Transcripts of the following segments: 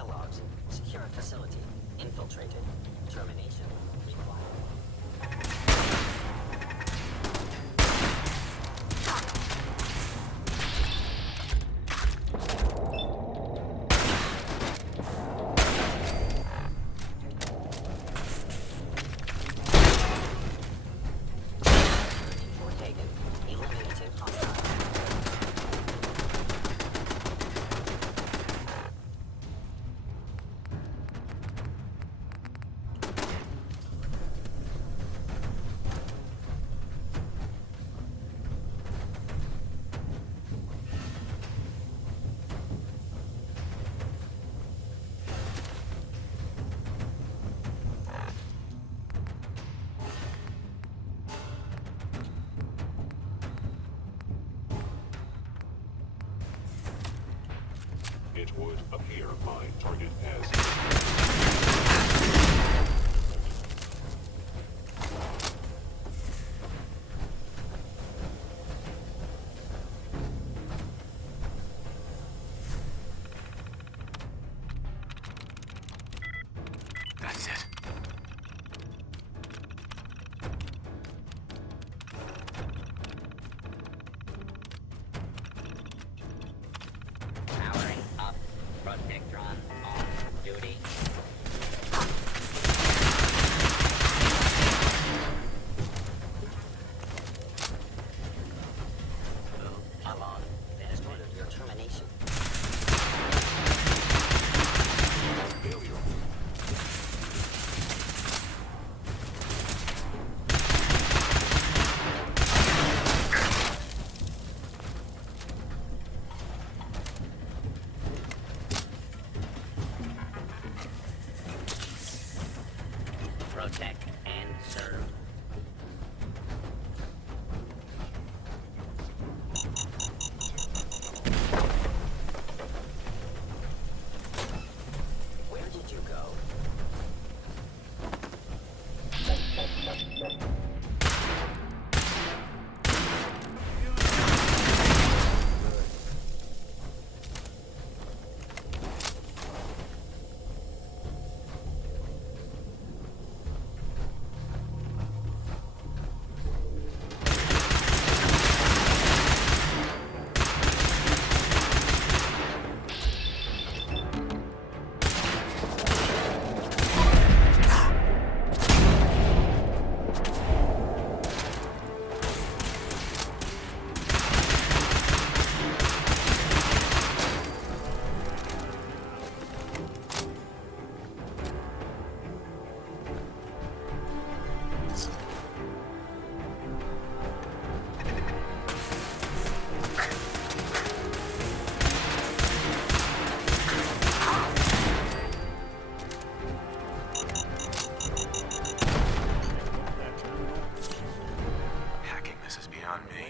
Kellogg's. Secure facility. Infiltrated. Termination required. It would appear my target has... That's it. Powering up. Protectron on duty. Come on. That is part of your termination. Failure. Protect and serve. Where did you go? Hacking this is beyond me.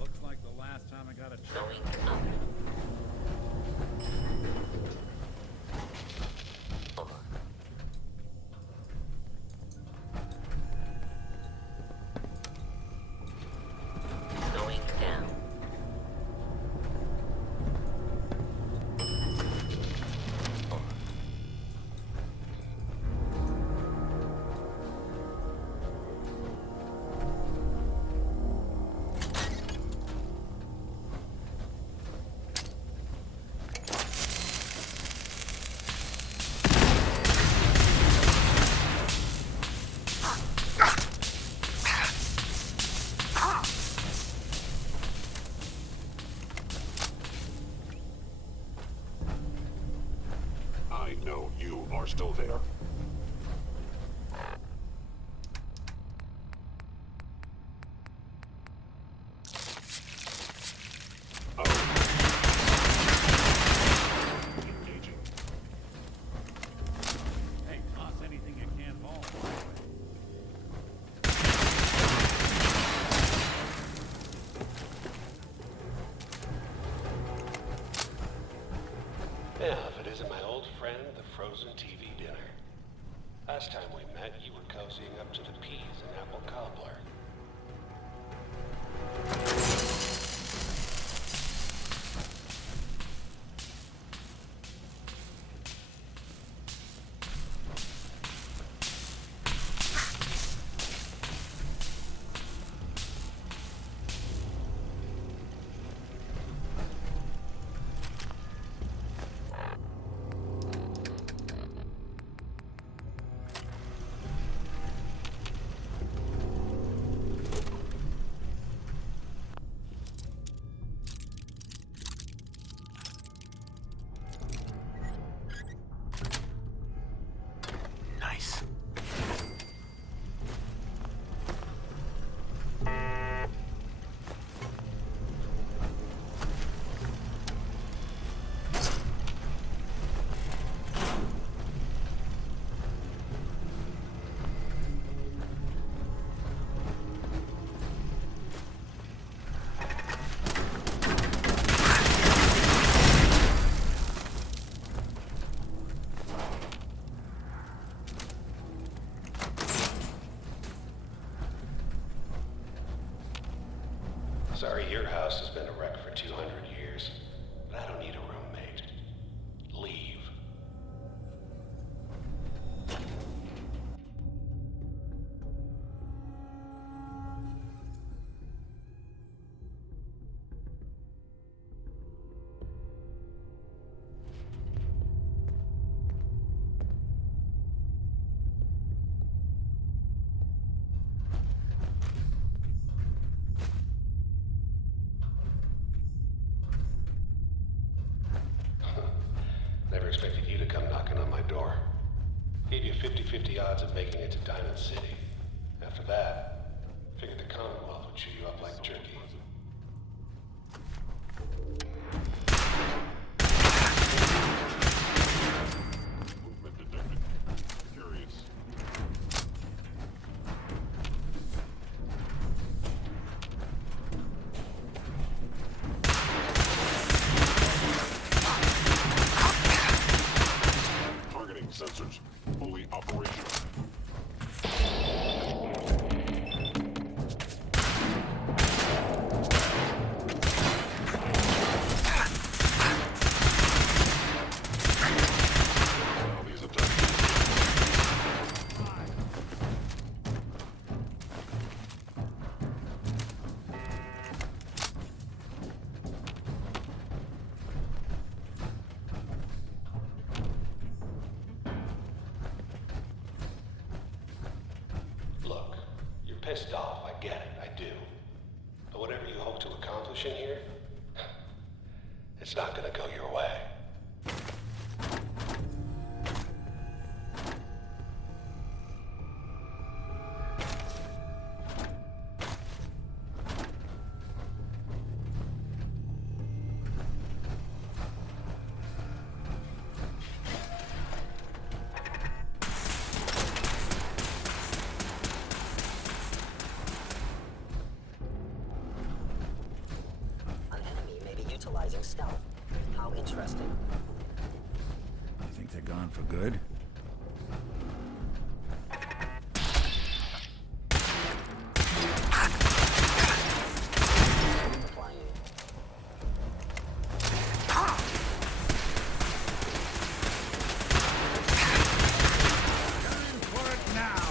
Looks like the last time I got a Going up. Going down. I know you are still there. Oh. Engaging. Hey, toss anything you can't haul. Yeah, if it isn't my old friend, the frozen TV dinner. Last time we met, you were cozying up to the peas and apple cobbler. Sorry your house has been a wreck for 200 years, but I don't need a roommate. Leave. Never expected you to come knocking on my door. Gave you 50-50 odds of making it to Diamond City. After that, figured the Commonwealth would chew you up like jerky. Movement detected. Curious. Targeting sensors fully operational. Now these attacks. Look, you're pissed off, I get it, I do. But whatever you hope to accomplish in here, it's not gonna go your way. An enemy may be utilizing stealth. How interesting. You think they're gone for good? Applying. Going for it now!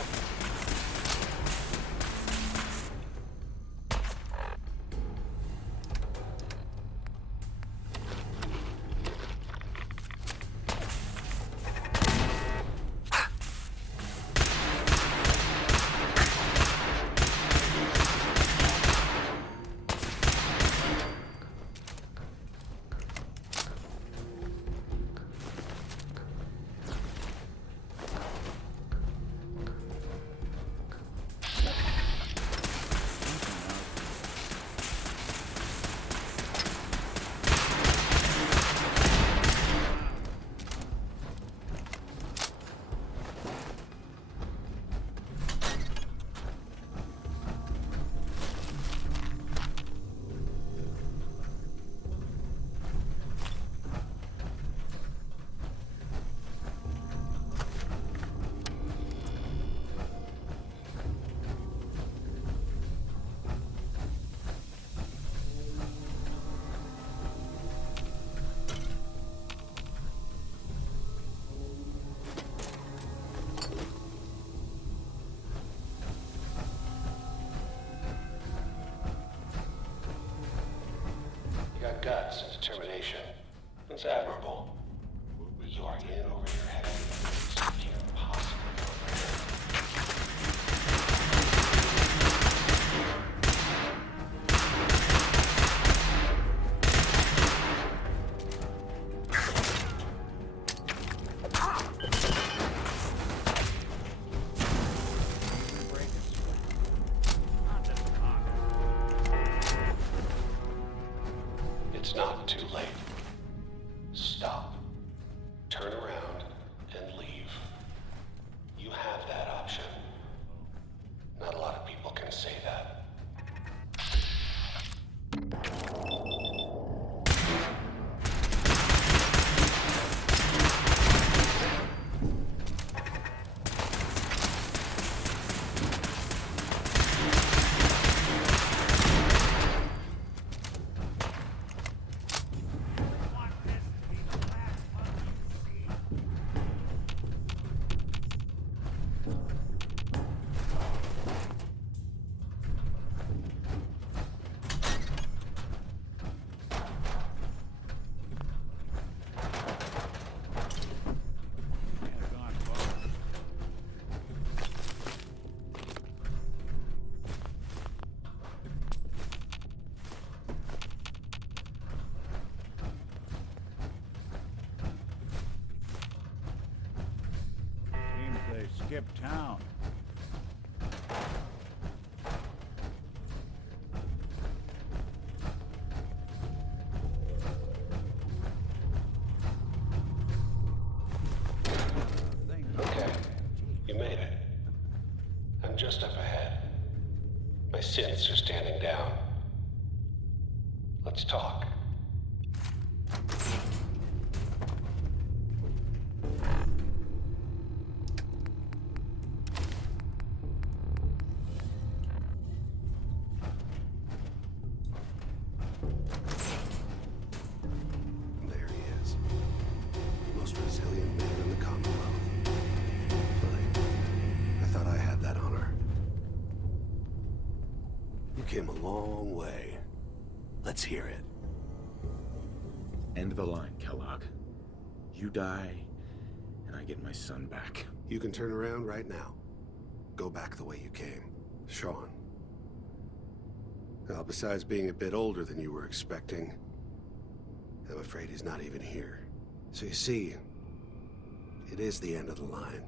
You got guts and determination. It's admirable. But you are in over your head. It's impossible to comprehend. Break it. Not this cock. It's not too late. Stop. Turn around and leave. You have that option. Not a lot of people can say that. skip town. Okay, you made it. I'm just up ahead. My synths are standing down. Let's talk. There he is. Most resilient man in the Commonwealth. Funny. I thought I had that honor. You came a long way. Let's hear it. End of the line, Kellogg. You die, and I get my son back. You can turn around right now. Go back the way you came. Sean. Now, besides being a bit older than you were expecting, I'm afraid he's not even here. So you see, it is the end of the line.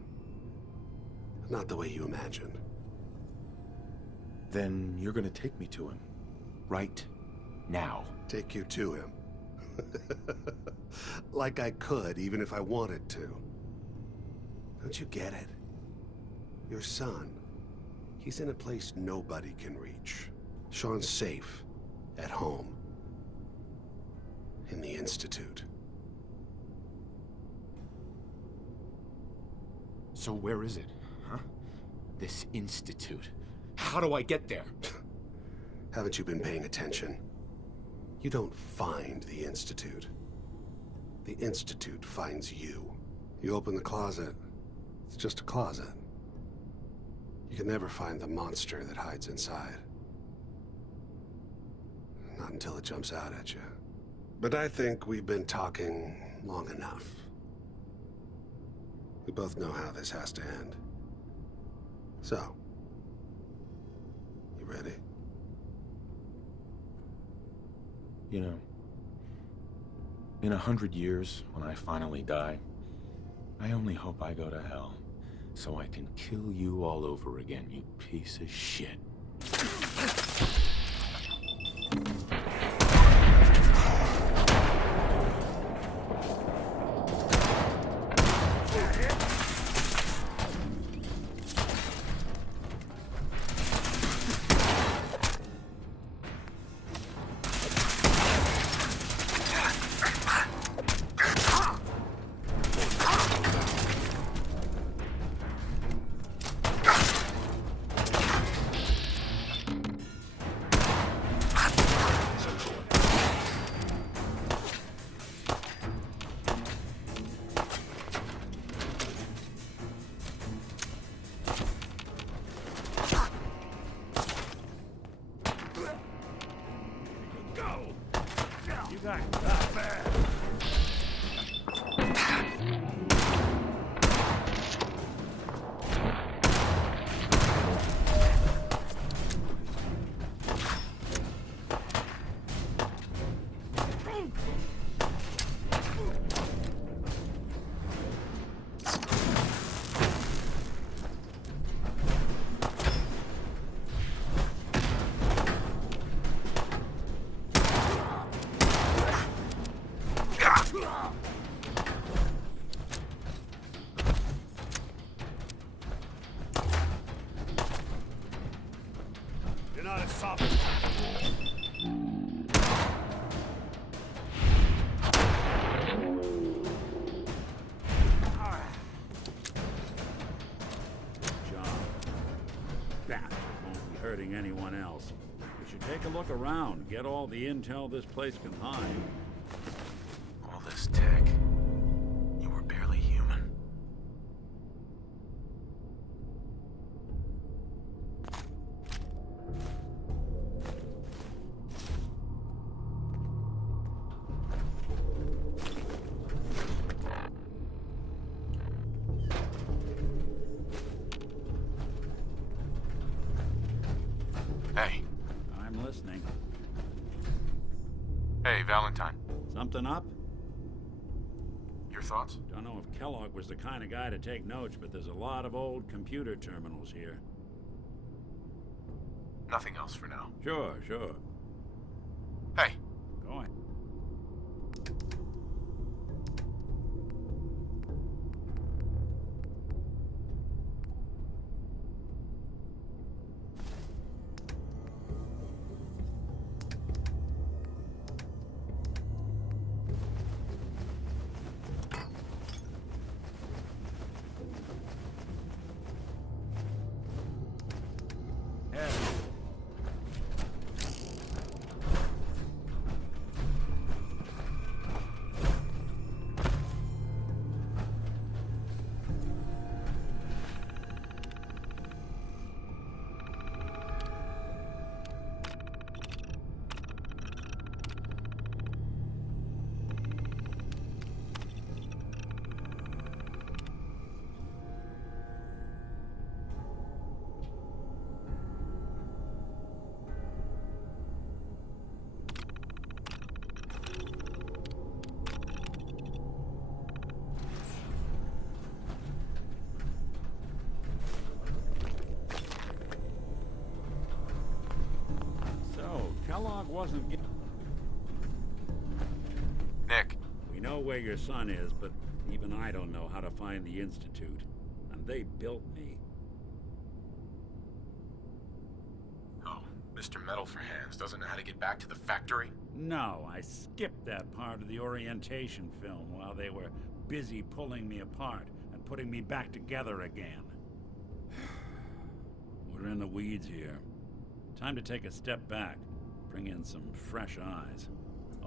Not the way you imagined. Then you're gonna take me to him. Right now. Take you to him. Like I could, even if I wanted to. Don't you get it? Your son, he's in a place nobody can reach. Sean's safe, at home, in the Institute. So where is it, huh? This institute. How do I get there? Haven't you been paying attention? You don't find the Institute. The Institute finds you. You open the closet, it's just a closet. You can never find the monster that hides inside. Not until it jumps out at you. But I think we've been talking long enough. We both know how this has to end. So, you ready? You know, in 100 years, when I finally die, I only hope I go to hell, so I can kill you all over again, you piece of shit. You got that bad. You're not as soft as John. Bastard won't be hurting anyone else. We should take a look around, get all the intel this place can hide. All this tech. You were barely human. Hey. I'm listening. Hey, Valentine. Something up? Your thoughts? Don't know if Kellogg was the kind of guy to take notes, but there's a lot of old computer terminals here. Nothing else for now. Sure. Hey, Go on. Kellogg wasn't Nick. We know where your son is, but even I don't know how to find the Institute. And they built me. Oh, Mr. Metal for Hands doesn't know how to get back to the factory? No, I skipped that part of the orientation film while they were busy pulling me apart and putting me back together again. We're in the weeds here. Time to take a step back. Bring in some fresh eyes.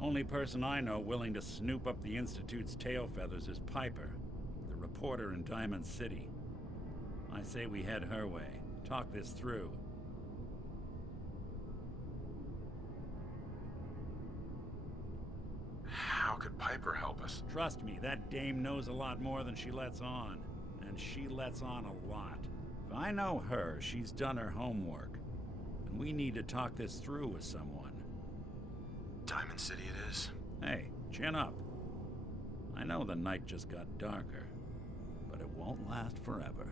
Only person I know willing to snoop up the Institute's tail feathers is Piper, the reporter in Diamond City. I say we head her way. Talk this through. How could Piper help us? Trust me, that dame knows a lot more than she lets on. And she lets on a lot. If I know her, she's done her homework. And we need to talk this through with someone. Diamond City it is. Hey, chin up. I know the night just got darker, but it won't last forever.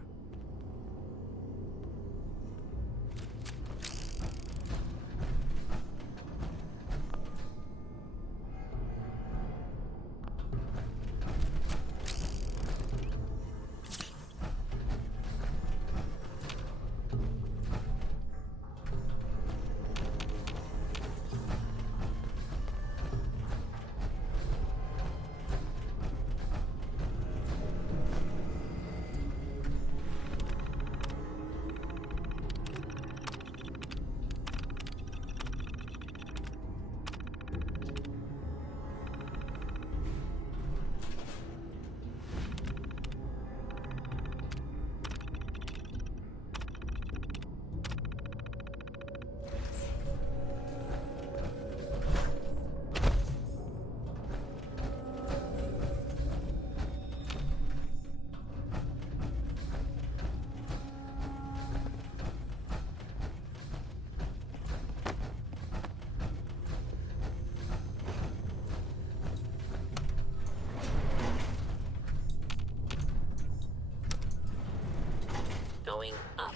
Going up.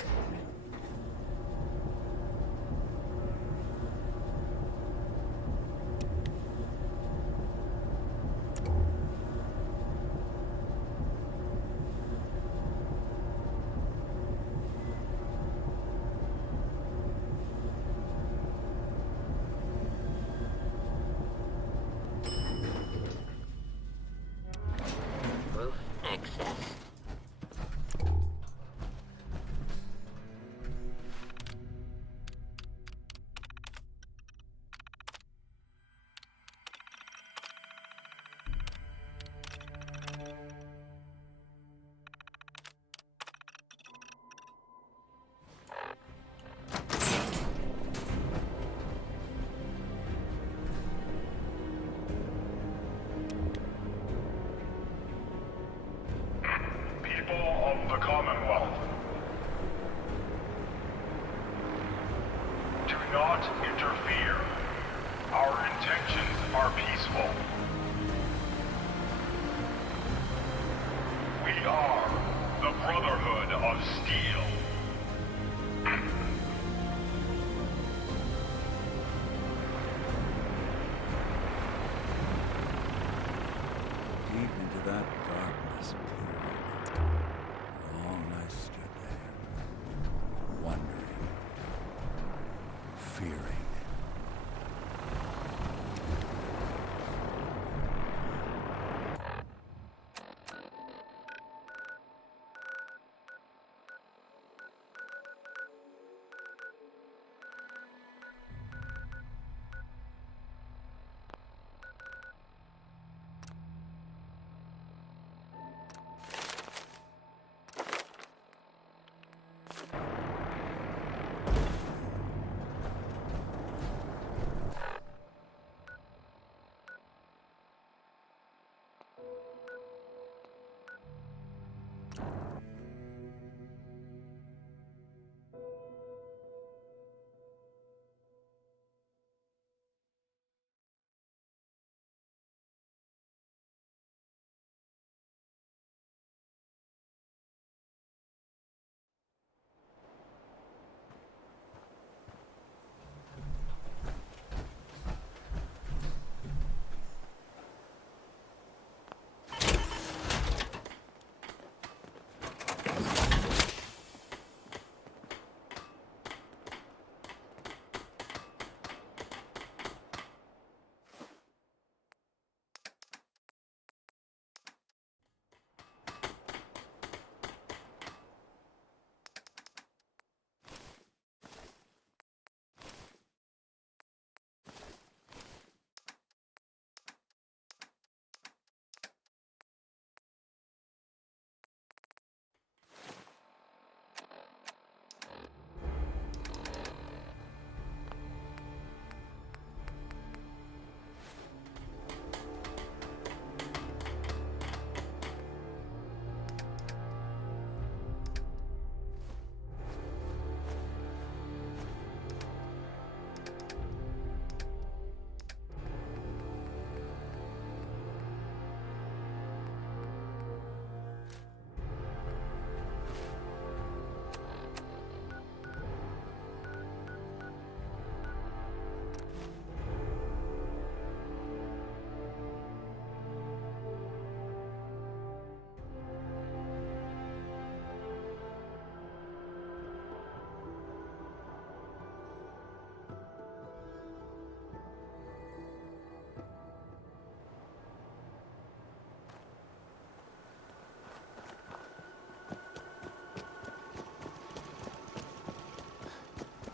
Roof access. People of the Commonwealth, do not interfere. Our intentions are peaceful. We are the Brotherhood of Steel. Deep into that darkness period, long I stood there, wondering, fearing.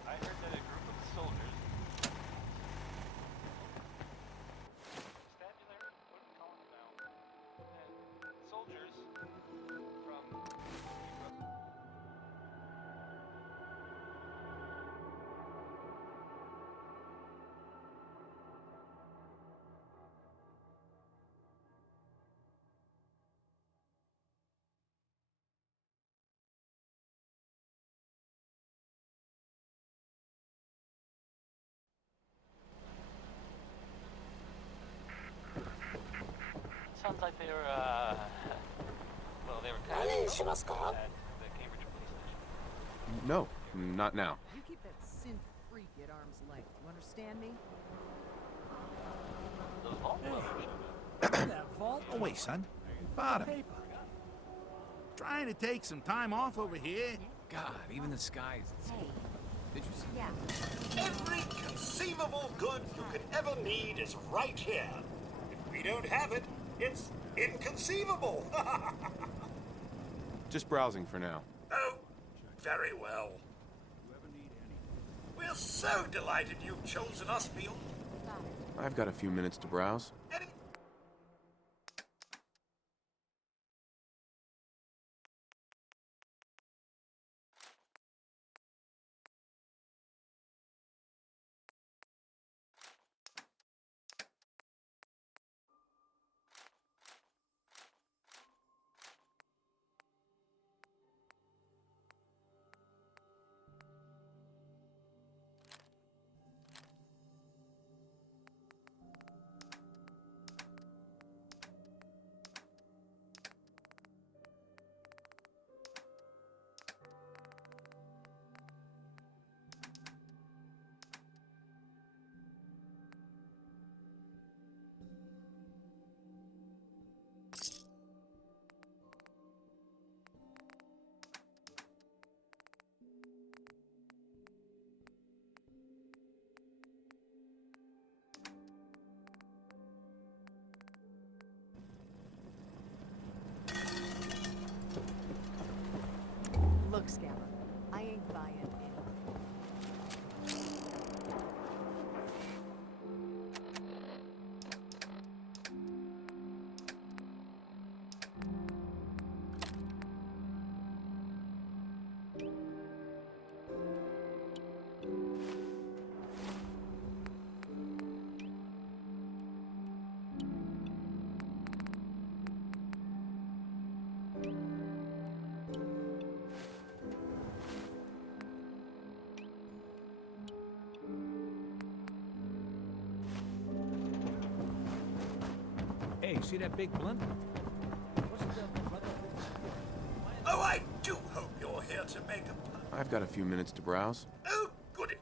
I heard that a group of soldiers. Stabulary? What do we call them now? Soldiers from. Sounds like they were, well, they were kind of at the Cambridge police station. No, not now. You keep that synth freak at arm's length. You understand me? Those vault brothers showed up. That vault away, son. Bottom. Paper. Trying to take some time off over here. God, even the skies. Did you see? Yeah. Every conceivable good you could ever need is right here. If we don't have it, it's inconceivable. Just browsing for now. Oh, very well. We're so delighted you've chosen us, Field. I've got a few minutes to browse. Any Hey, see that big blimp? What's the brother? Oh, I do hope you're here to make a... I've got a few minutes to browse. Oh, goody.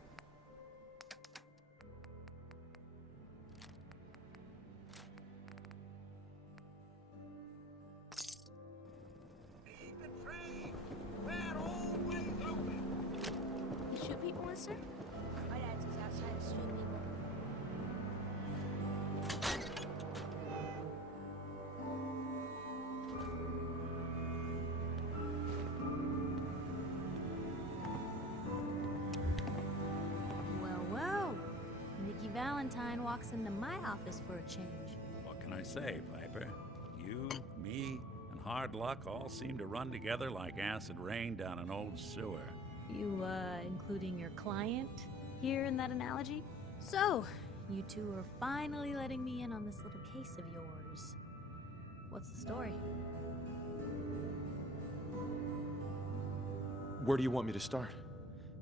Keep it free. We're always open. You shoot people, mister? My dad's just outside shooting people. Well, Nikki Valentine walks into my office for a change. What can I say, Piper? You, me, and hard luck all seem to run together like acid rain down an old sewer. You, including your client here in that analogy? So, you two are finally letting me in on this little case of yours. What's the story? Where do you want me to start?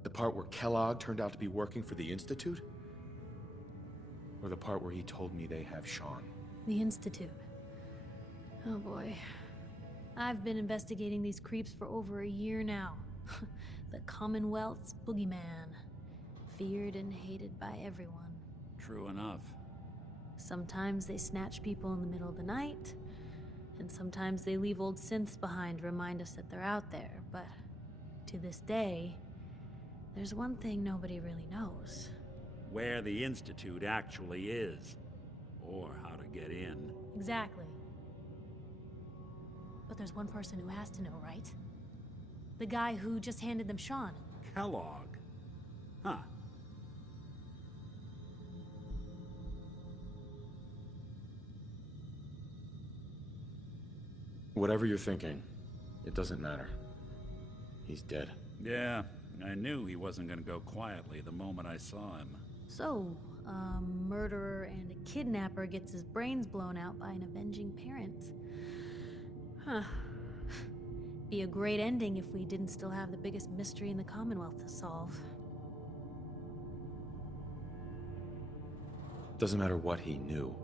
The part where Kellogg turned out to be working for the Institute? Or the part where he told me they have Sean? The Institute. Oh boy. I've been investigating these creeps for over a year now. The Commonwealth's boogeyman. Feared and hated by everyone. True enough. Sometimes they snatch people in the middle of the night, and sometimes they leave old synths behind to remind us that they're out there, but to this day, there's one thing nobody really knows. Where the Institute actually is. Or how to get in. Exactly. But there's one person who has to know, right? The guy who just handed them Sean. Kellogg. Huh. Whatever you're thinking, it doesn't matter. He's dead. Yeah, I knew he wasn't gonna go quietly the moment I saw him. So, a murderer and a kidnapper gets his brains blown out by an avenging parent. Huh. Be a great ending if we didn't still have the biggest mystery in the Commonwealth to solve. Doesn't matter what he knew.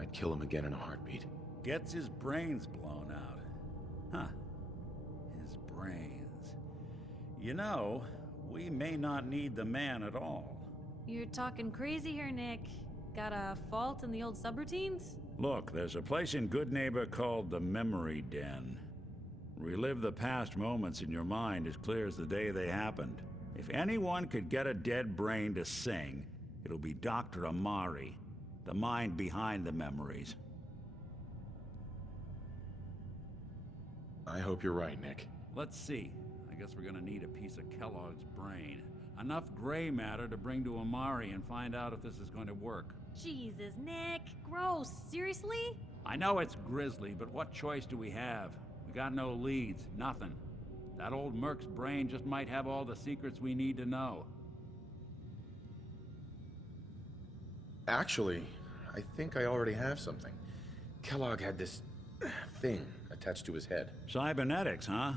I'd kill him again in a heartbeat. Gets his brains blown out. Huh. His brains. You know, we may not need the man at all. You're talking crazy here, Nick. Got a fault in the old subroutines? Look, there's a place in Good Neighbor called the Memory Den. Relive the past moments in your mind as clear as the day they happened. If anyone could get a dead brain to sing, it'll be Dr. Amari, the mind behind the memories. I hope you're right, Nick. Let's see. I guess we're gonna need a piece of Kellogg's brain. Enough gray matter to bring to Amari and find out if this is going to work. Jesus, Nick. Gross. Seriously? I know it's grisly, but what choice do we have? We got no leads, nothing. That old Merc's brain just might have all the secrets we need to know. Actually, I think I already have something. Kellogg had this thing attached to his head. Cybernetics, huh?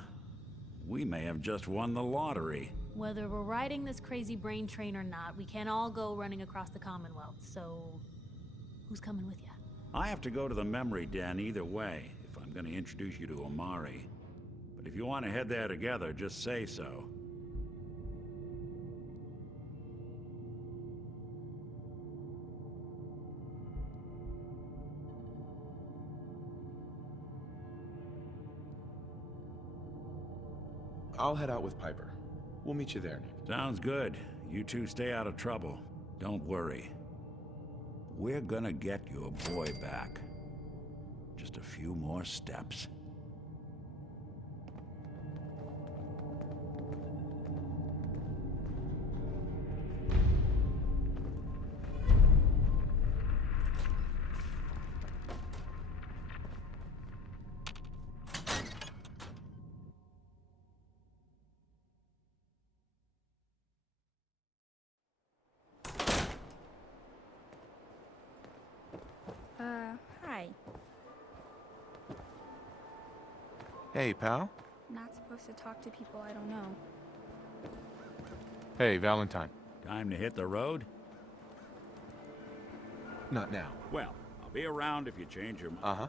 We may have just won the lottery. Whether we're riding this crazy brain train or not, we can't all go running across the Commonwealth, so... who's coming with you? I have to go to the Memory Den either way, if I'm gonna introduce you to Amari. But if you want to head there together, just say so. I'll head out with Piper. We'll meet you there, Nick. Sounds good. You two stay out of trouble. Don't worry. We're gonna get your boy back. Just a few more steps. Hi. Hey, pal. Not supposed to talk to people I don't know. Hey, Valentine. Time to hit the road? Not now. Well, I'll be around if you change your mind. Uh-huh.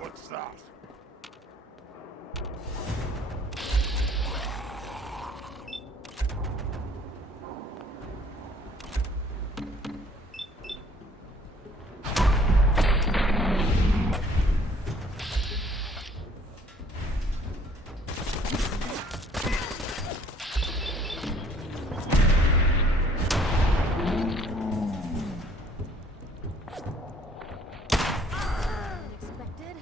What's that? Unexpected.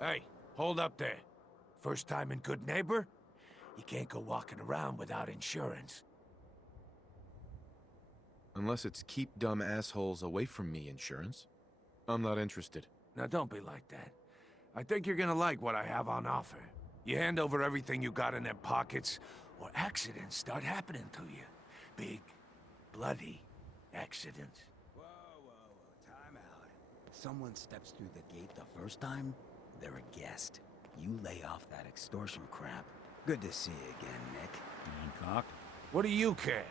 Hey, hold up there. First time in Good Neighbor? You can't go walking around without insurance. Unless it's keep dumb assholes away from me insurance. I'm not interested. Now don't be like that. I think you're gonna like what I have on offer. You hand over everything you got in them pockets, or accidents start happening to you. Big, bloody accidents. Whoa, time out. Someone steps through the gate the first time, they're a guest. You lay off that extortion crap. Good to see you again, Nick. Hancock? What do you care?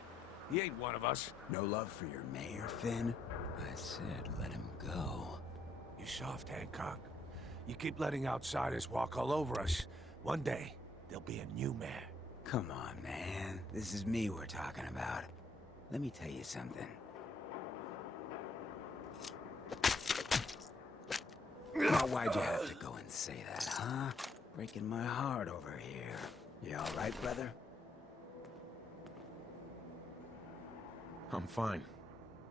He ain't one of us. No love for your mayor, Finn? I said let him go. You soft, Hancock. You keep letting outsiders walk all over us. One day, there'll be a new mayor. Come on, man. This is me we're talking about. Let me tell you something. Now, why'd you have to go and say that, huh? Breaking my heart over here. You all right, brother? I'm fine.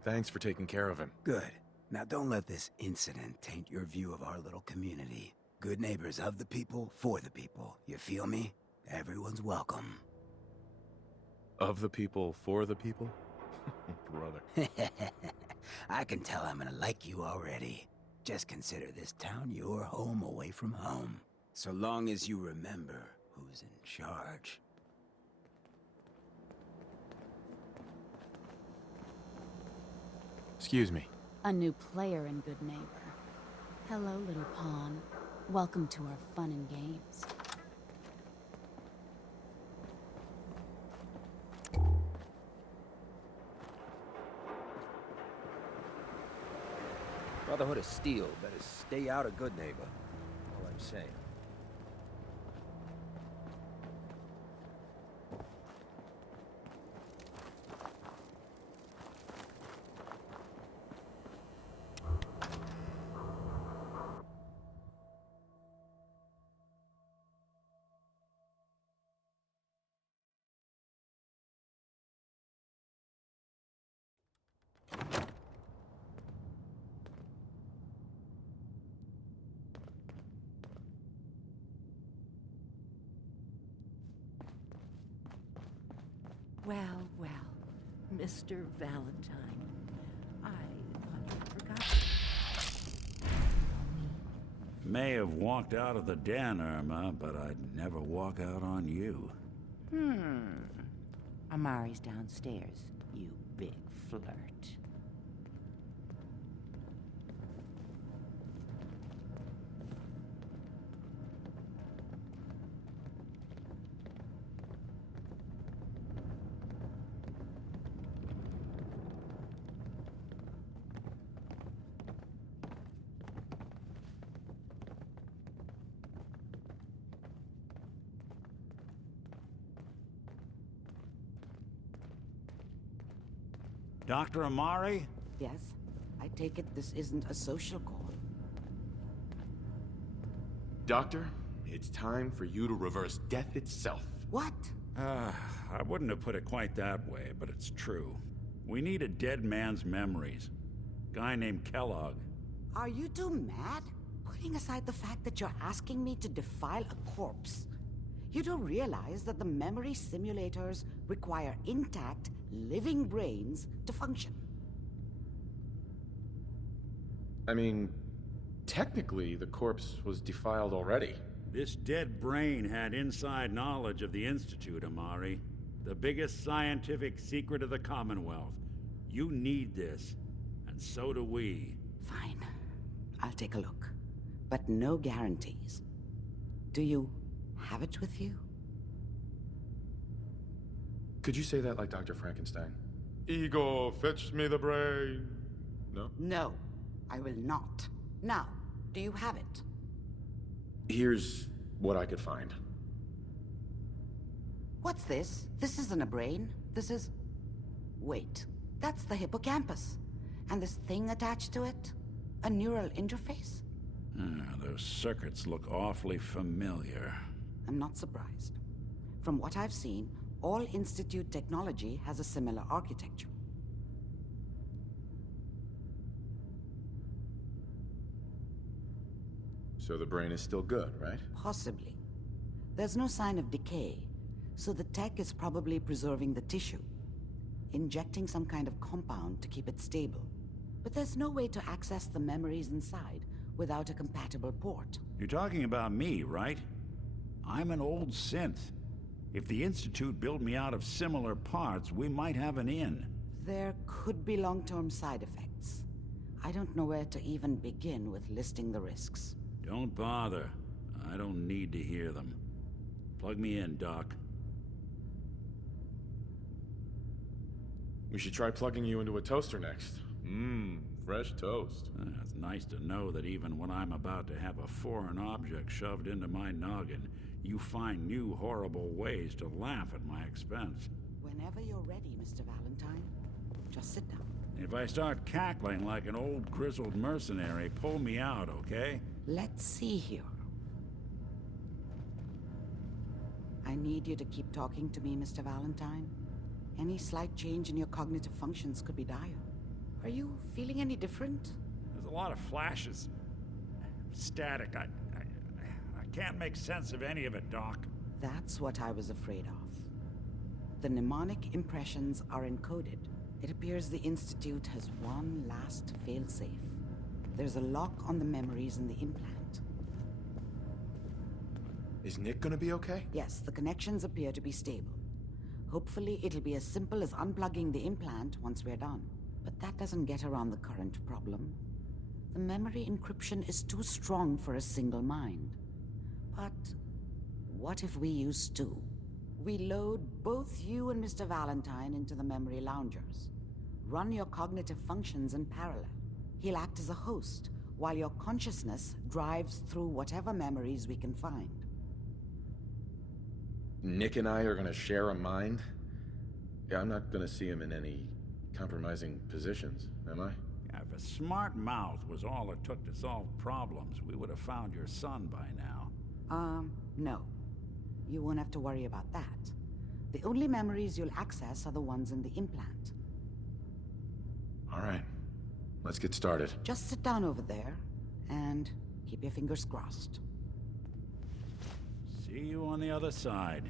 Thanks for taking care of him. Good. Now don't let this incident taint your view of our little community. Good neighbors of the people, for the people. You feel me? Everyone's welcome. Of the people, for the people? Brother. I can tell I'm gonna like you already. Just consider this town your home away from home. So long as you remember who's in charge. Excuse me. A new player in Good Neighbor. Hello, little pawn. Welcome to our fun and games. Brotherhood of Steel better stay out of Good Neighbor. All I'm saying. Well, well, Mr. Valentine. I thought you forgot. May have walked out of the den, Irma, but I'd never walk out on you. Amari's downstairs, you big flirt. Dr. Amari? Yes? I take it this isn't a social call. Doctor, it's time for you to reverse death itself. What? I wouldn't have put it quite that way, but it's true. We need a dead man's memories. Guy named Kellogg. Are you two mad? Putting aside the fact that you're asking me to defile a corpse, you do realize that the memory simulators require intact, living brains to function. I mean, technically, the corpse was defiled already. This dead brain had inside knowledge of the Institute, Amari. The biggest scientific secret of the Commonwealth. You need this, and so do we. Fine. I'll take a look. But no guarantees. Do you have it with you? Could you say that like Dr. Frankenstein? Ego, fetch me the brain. No? No, I will not. Now, do you have it? Here's what I could find. What's this? This isn't a brain. This is... Wait, that's the hippocampus. And this thing attached to it? A neural interface? Those circuits look awfully familiar. I'm not surprised. From what I've seen, all Institute technology has a similar architecture. So the brain is still good, right? Possibly. There's no sign of decay, so the tech is probably preserving the tissue, injecting some kind of compound to keep it stable. But there's no way to access the memories inside without a compatible port. You're talking about me, right? I'm an old synth. If the Institute built me out of similar parts, we might have an in. There could be long-term side effects. I don't know where to even begin with listing the risks. Don't bother. I don't need to hear them. Plug me in, Doc. We should try plugging you into a toaster next. Fresh toast. It's nice to know that even when I'm about to have a foreign object shoved into my noggin, you find new horrible ways to laugh at my expense. Whenever you're ready, Mr. Valentine, just sit down. If I start cackling like an old grizzled mercenary, pull me out, okay? Let's see here. I need you to keep talking to me, Mr. Valentine. Any slight change in your cognitive functions could be dire. Are you feeling any different? There's a lot of flashes. Static. I can't make sense of any of it, Doc. That's what I was afraid of. The mnemonic impressions are encoded. It appears the Institute has one last failsafe. There's a lock on the memories in the implant. Is Nick gonna be okay? Yes, the connections appear to be stable. Hopefully, it'll be as simple as unplugging the implant once we're done. But that doesn't get around the current problem. The memory encryption is too strong for a single mind. But what if we use two? We load both you and Mr. Valentine into the memory loungers. Run your cognitive functions in parallel. He'll act as a host, while your consciousness drives through whatever memories we can find. Nick and I are gonna share a mind? Yeah, I'm not gonna see him in any compromising positions, am I? Yeah, if a smart mouth was all it took to solve problems, we would have found your son by now. No. You won't have to worry about that. The only memories you'll access are the ones in the implant. All right. Let's get started. Just sit down over there, and keep your fingers crossed. See you on the other side.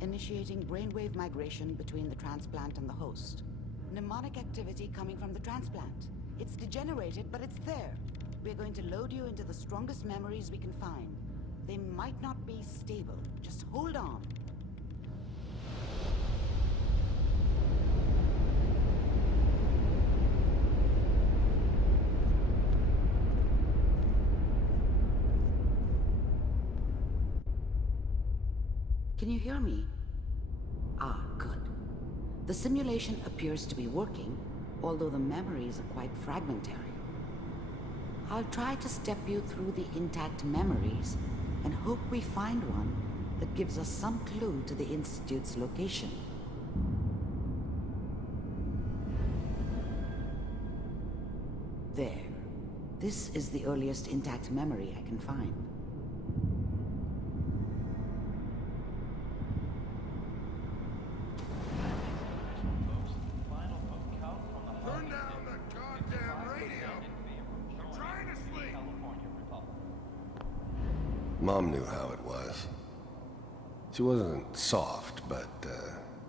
Initiating brainwave migration between the transplant and the host. Mnemonic activity coming from the transplant. It's degenerated, but it's there. We're going to load you into the strongest memories we can find. They might not be stable. Just hold on. Can you hear me? Ah, good. The simulation appears to be working, although the memories are quite fragmentary. I'll try to step you through the intact memories and hope we find one that gives us some clue to the Institute's location. There. This is the earliest intact memory I can find. Turn down the goddamn radio! I'm trying to sleep! Mom knew how it was. She wasn't soft, but,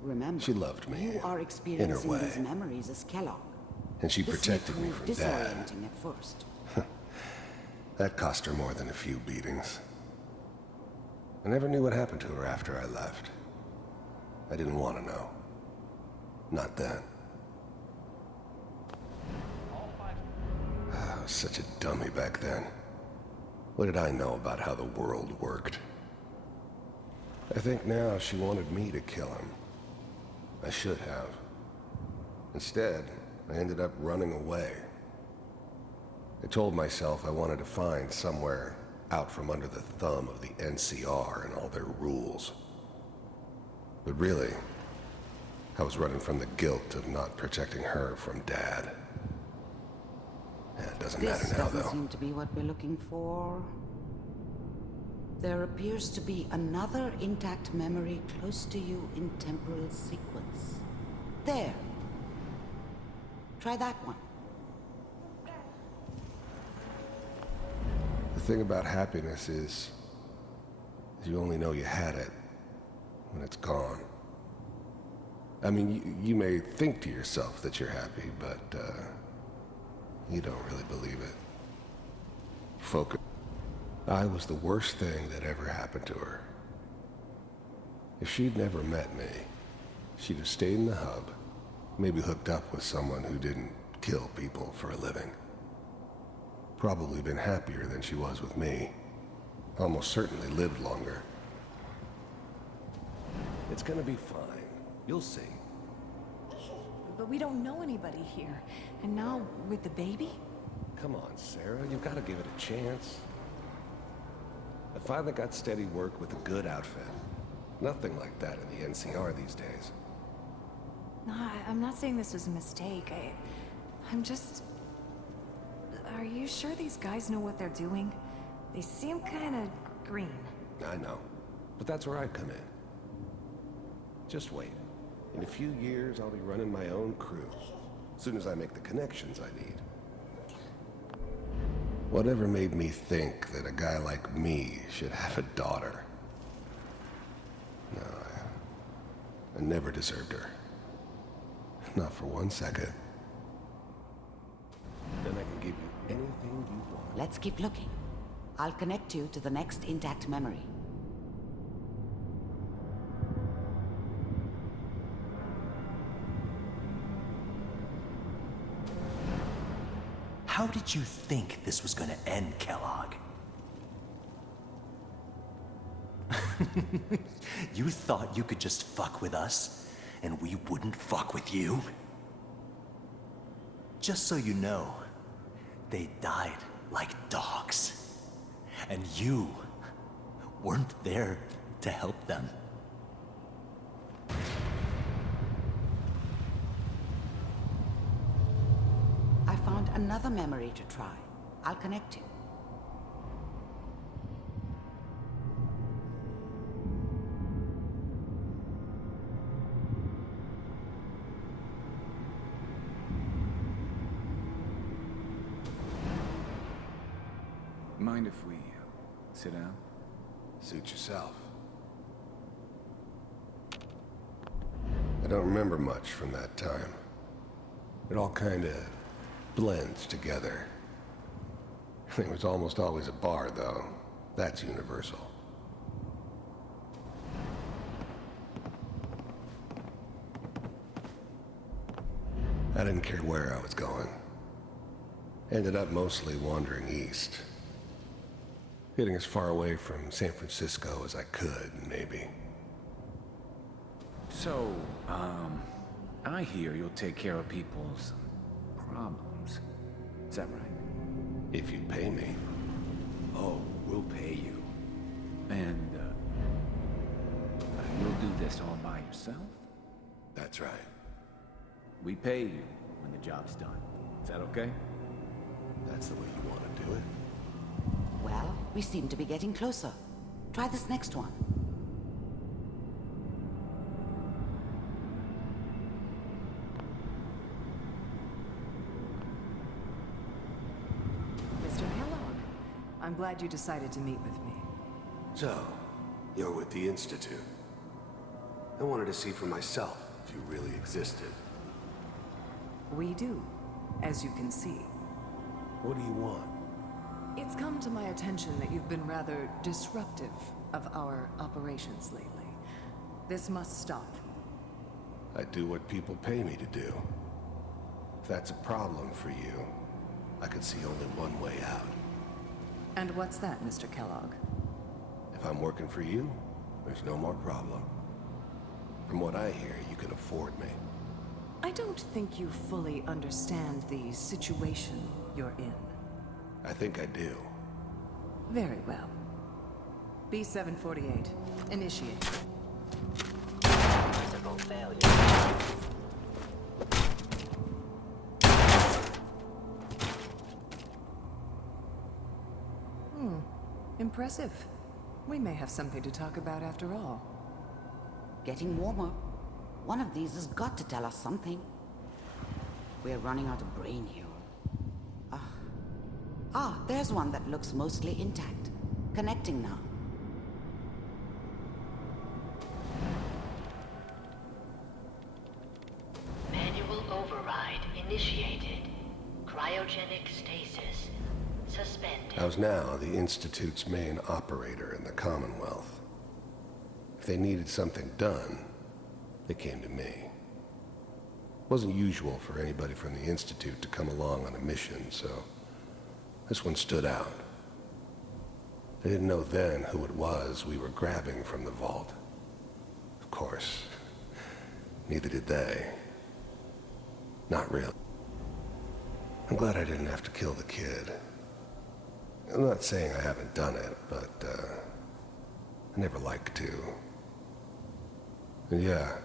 Remember, she loved me you are in her experiencing way. these memories as Kellogg. And she This protected may me prove from Dad. disorienting at first. That cost her more than a few beatings. I never knew what happened to her after I left. I didn't want to know. Not then. I was such a dummy back then. What did I know about how the world worked? I think now she wanted me to kill him. I should have. Instead, I ended up running away. I told myself I wanted to find somewhere out from under the thumb of the NCR and all their rules. But really, I was running from the guilt of not protecting her from Dad. Yeah, it doesn't matter now, This though. doesn't seem to be what we're looking for. There appears to be another intact memory close to you in temporal sequence. There. Try that one. The thing about happiness is you only know you had it when it's gone. I mean, you may think to yourself that you're happy, but you don't really believe it. Focus. I was the worst thing that ever happened to her. If she'd never met me, she'd have stayed in the hub, maybe hooked up with someone who didn't kill people for a living. Probably been happier than she was with me. Almost certainly lived longer. It's gonna be fine. You'll see. But we don't know anybody here. And now, with the baby? Come on, Sarah. You've got to give it a chance. I finally got steady work with a good outfit. Nothing like that in the NCR these days. No, I'm not saying this was a mistake. I'm just... Are you sure these guys know what they're doing? They seem kind of green. I know. But that's where I come in. Just wait. In a few years, I'll be running my own crew. As soon as I make the connections I need. Whatever made me think that a guy like me should have a daughter? No, I never deserved her. Not for 1 second. Then I can give you anything you want. Let's keep looking. I'll connect you to the next intact memory. How did you think this was gonna end, Kellogg? You thought you could just fuck with us, and we wouldn't fuck with you? Just so you know, they died like dogs. And you weren't there to help them. I found another memory to try. I'll connect you. Mind if we sit down? Suit yourself. I don't remember much from that time. It all kinda blends together. There was almost always a bar, though. That's universal. I didn't care where I was going. Ended up mostly wandering east. Getting as far away from San Francisco as I could, maybe. So, I hear you'll take care of people's problems. Is that right? If you pay me. Oh, we'll pay you. And, you'll do this all by yourself? That's right. We pay you when the job's done. Is that okay? That's the way you want to do it. Well, we seem to be getting closer. Try this next one. Mr. Kellogg, I'm glad you decided to meet with me. So, you're with the Institute. I wanted to see for myself if you really existed. We do, as you can see. What do you want? It's come to my attention that you've been rather disruptive of our operations lately. This must stop. I do what people pay me to do. If that's a problem for you, I could see only one way out. And what's that, Mr. Kellogg? If I'm working for you, there's no more problem. From what I hear, you can afford me. I don't think you fully understand the situation you're in. I think I do. Very well. B-748, initiate. Critical failure. Impressive. We may have something to talk about after all. Getting warmer. One of these has got to tell us something. We're running out of brain here. There's one that looks mostly intact. Connecting now. Manual override initiated. Cryogenic stasis suspended. I was now the Institute's main operator in the Commonwealth. If they needed something done, they came to me. It wasn't usual for anybody from the Institute to come along on a mission, so this one stood out. I didn't know then who it was we were grabbing from the vault. Of course, neither did they. Not really. I'm glad I didn't have to kill the kid. I'm not saying I haven't done it, but, I never liked to. And yeah,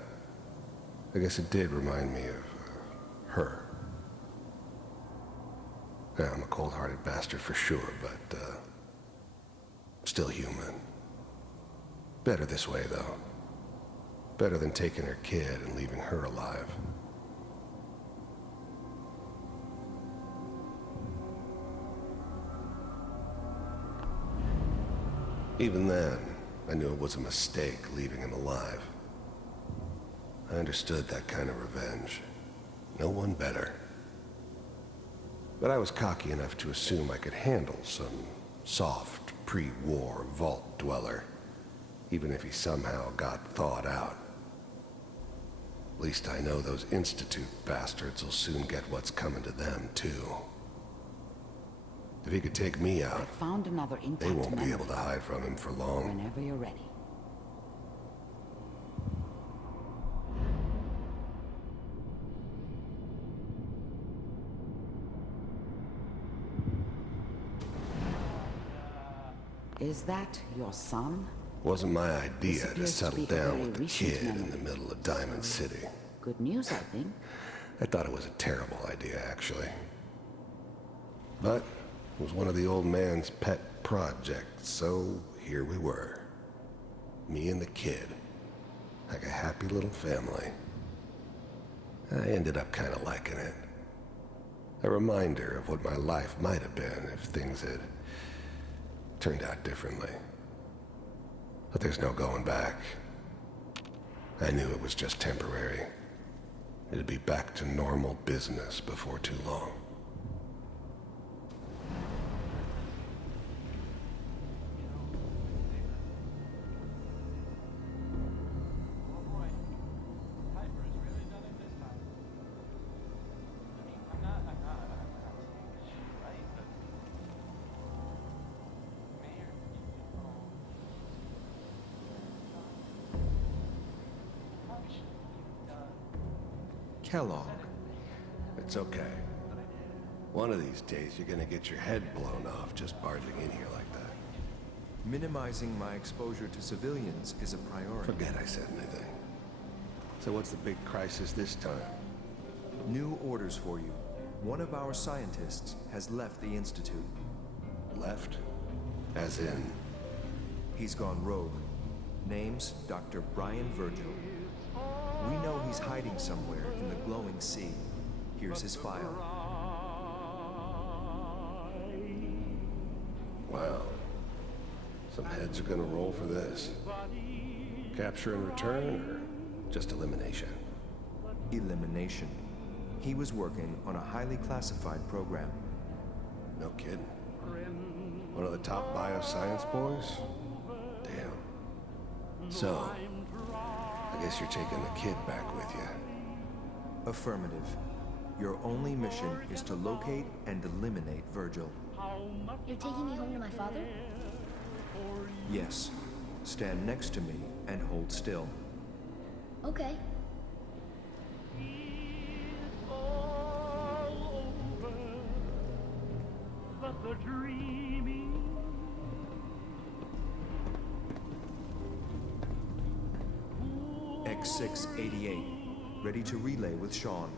I guess it did remind me of, her. Yeah, I'm a cold-hearted bastard for sure, but, still human. Better this way, though. Better than taking her kid and leaving her alive. Even then, I knew it was a mistake leaving him alive. I understood that kind of revenge. No one better. But I was cocky enough to assume I could handle some soft, pre-war vault dweller, even if he somehow got thawed out. At least I know those Institute bastards will soon get what's coming to them, too. If he could take me out, I found another intact they won't be memory. able to hide from him for long. Whenever you're ready. Is that your son? Wasn't my idea to appears to settle be a down very with the recent kid in memory. the middle of Diamond City. Good news, I think. I thought it was a terrible idea, actually. But it was one of the old man's pet projects, so here we were. Me and the kid. Like a happy little family. I ended up kind of liking it. A reminder of what my life might have been if things had turned out differently. But there's no going back. I knew it was just temporary. It'd be back to normal business before too long. Kellogg. It's okay. One of these days, you're gonna get your head blown off just barging in here like that. Minimizing my exposure to civilians is a priority. Forget I said anything. So what's the big crisis this time? New orders for you. One of our scientists has left the Institute. Left? As in? He's gone rogue. Name's Dr. Brian Virgil. We know he's hiding somewhere in the glowing sea. Here's his file. Wow. Some heads are gonna roll for this. Capture and return, or just elimination? Elimination. He was working on a highly classified program. No kidding. One of the top bioscience boys? Damn. So, I guess you're taking the kid back with you. Affirmative. Your only mission is to locate and eliminate Virgil. You're taking me home to my father? Yes. Stand next to me and hold still. Okay. X688. Ready to relay with Sean.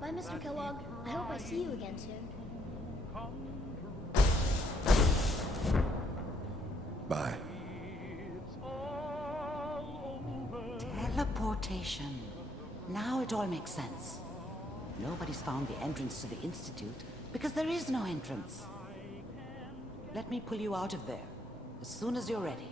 Bye, Mr. Kellogg. I hope I see you again soon. Bye. Teleportation. Now it all makes sense. Nobody's found the entrance to the Institute because there is no entrance. Let me pull you out of there as soon as you're ready.